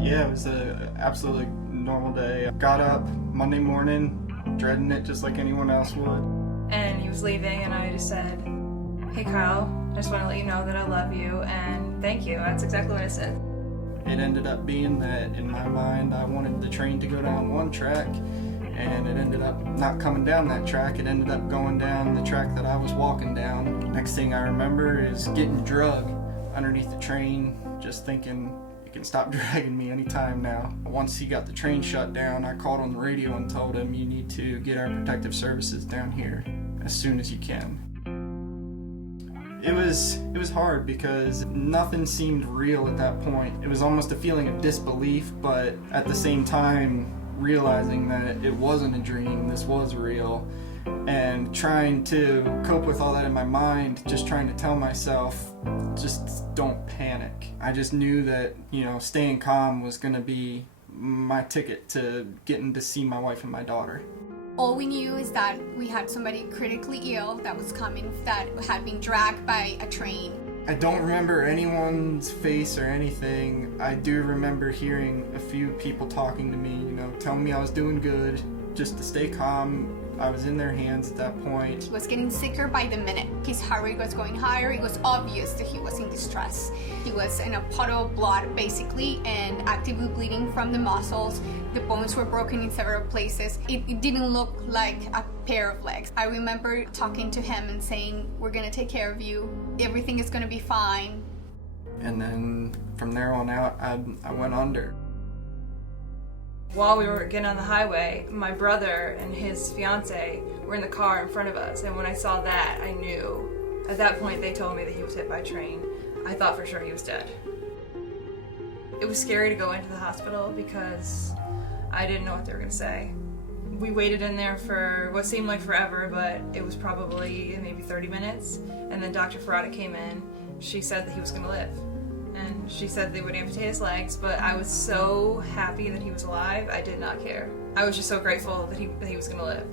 Yeah, it was a absolutely normal day. I got up Monday morning, dreading it just like anyone else would. And he was leaving, and I just said, "Hey Kyle, I just want to let you know that I love you and thank you." That's exactly what I said. It ended up being that in my mind I wanted the train to go down one track, and it ended up not coming down that track. It ended up going down the track that I was walking down. Next thing I remember is getting drugged underneath the train, just thinking, you can stop dragging me anytime now. Once he got the train shut down, I called on the radio and told him, you need to get our protective services down here as soon as you can. It was hard because nothing seemed real at that point. It was almost a feeling of disbelief, but at the same time realizing that it wasn't a dream, this was real, and trying to cope with all that in my mind, just trying to tell myself, just don't panic. I just knew that, staying calm was going to be my ticket to getting to see my wife and my daughter. All we knew is that we had somebody critically ill that was coming, that had been dragged by a train. I don't remember anyone's face or anything. I do remember hearing a few people talking to me, telling me I was doing good, just to stay calm. I was in their hands at that point. He was getting sicker by the minute. His heart rate was going higher. It was obvious that he was in distress. He was in a puddle of blood, basically, and actively bleeding from the muscles. The bones were broken in several places. It didn't look like a pair of legs. I remember talking to him and saying, we're gonna take care of you. Everything is gonna be fine. And then from there on out, I went under. While we were getting on the highway, my brother and his fiance were in the car in front of us, and when I saw that, I knew. At that point, they told me that he was hit by a train. I thought for sure he was dead. It was scary to go into the hospital because I didn't know what they were going to say. We waited in there for what seemed like forever, but it was probably maybe 30 minutes, and then Dr. Ferrata came in. She said that he was going to live. And she said they would amputate his legs, but I was so happy that he was alive, I did not care. I was just so grateful that he was going to live.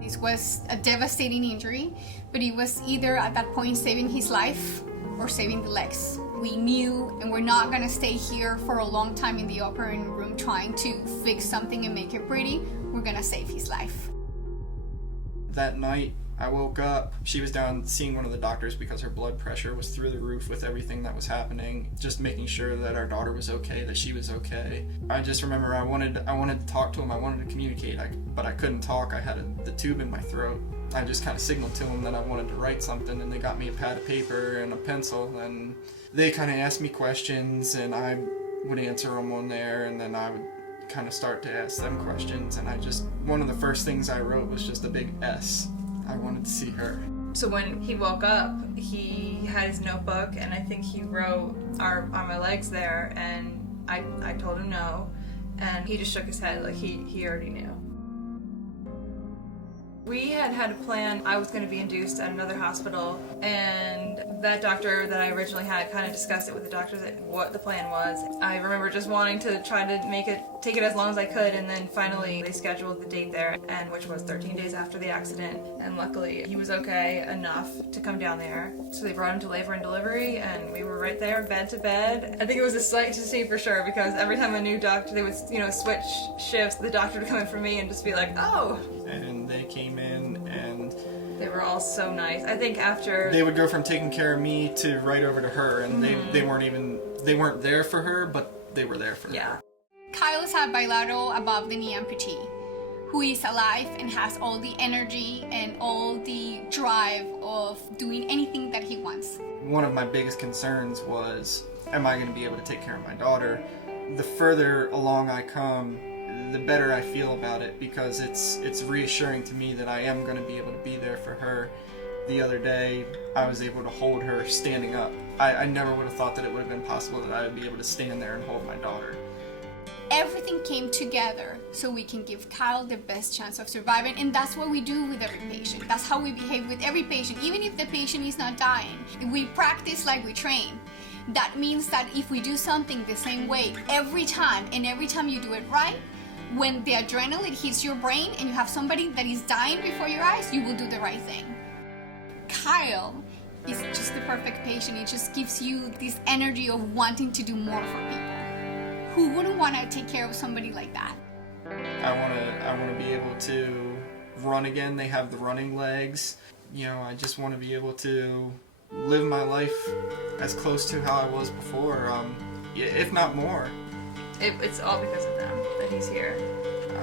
This was a devastating injury, but it was either at that point saving his life or saving the legs. We knew, and we're not going to stay here for a long time in the operating room trying to fix something and make it pretty. We're going to save his life. That night, I woke up. She was down seeing one of the doctors because her blood pressure was through the roof with everything that was happening, just making sure that our daughter was okay, that she was okay. I just remember I wanted to talk to him, I wanted to communicate, but I couldn't talk. I had the tube in my throat. I just kind of signaled to them that I wanted to write something, and they got me a pad of paper and a pencil, and they kind of asked me questions, and I would answer them on there, and then I would kind of start to ask them questions, and one of the first things I wrote was just a big S. I wanted to see her. So when he woke up, he had his notebook, and I think he wrote, "Are my legs there?" And I told him no, and he just shook his head like he already knew. We had a plan. I was going to be induced at another hospital, and that doctor that I originally had kind of discussed it with the doctors what the plan was. I remember just wanting to try to take it as long as I could, and then finally they scheduled the date there, and which was 13 days after the accident, and luckily he was okay enough to come down there. So they brought him to labor and delivery, and we were right there, bed to bed. I think it was a sight to see for sure, because every time a new doctor, they would switch shifts, the doctor would come in for me and just be like, "Oh." And they came in, and they were all so nice. I think after they would go from taking care of me to right over to her, and they weren't there for her, but they were there for her. Yeah. Kyle is a bilateral above the knee amputee who is alive and has all the energy and all the drive of doing anything that he wants. One of my biggest concerns was, am I going to be able to take care of my daughter? The further along I come, the better I feel about it, because it's reassuring to me that I am going to be able to be there for her. The other day, I was able to hold her standing up. I never would have thought that it would have been possible that I would be able to stand there and hold my daughter. Everything came together so we can give Kyle the best chance of surviving, and that's what we do with every patient. That's how we behave with every patient, even if the patient is not dying. We practice like we train. That means that if we do something the same way every time, and every time you do it right, when the adrenaline hits your brain and you have somebody that is dying before your eyes, you will do the right thing. Kyle is just the perfect patient. It just gives you this energy of wanting to do more for people. Who wouldn't want to take care of somebody like that? I want to be able to run again. They have the running legs. You know, I just want to be able to live my life as close to how I was before, if not more. It's all because of them that he's here.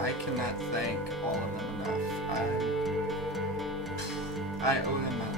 I cannot thank all of them enough. I owe them my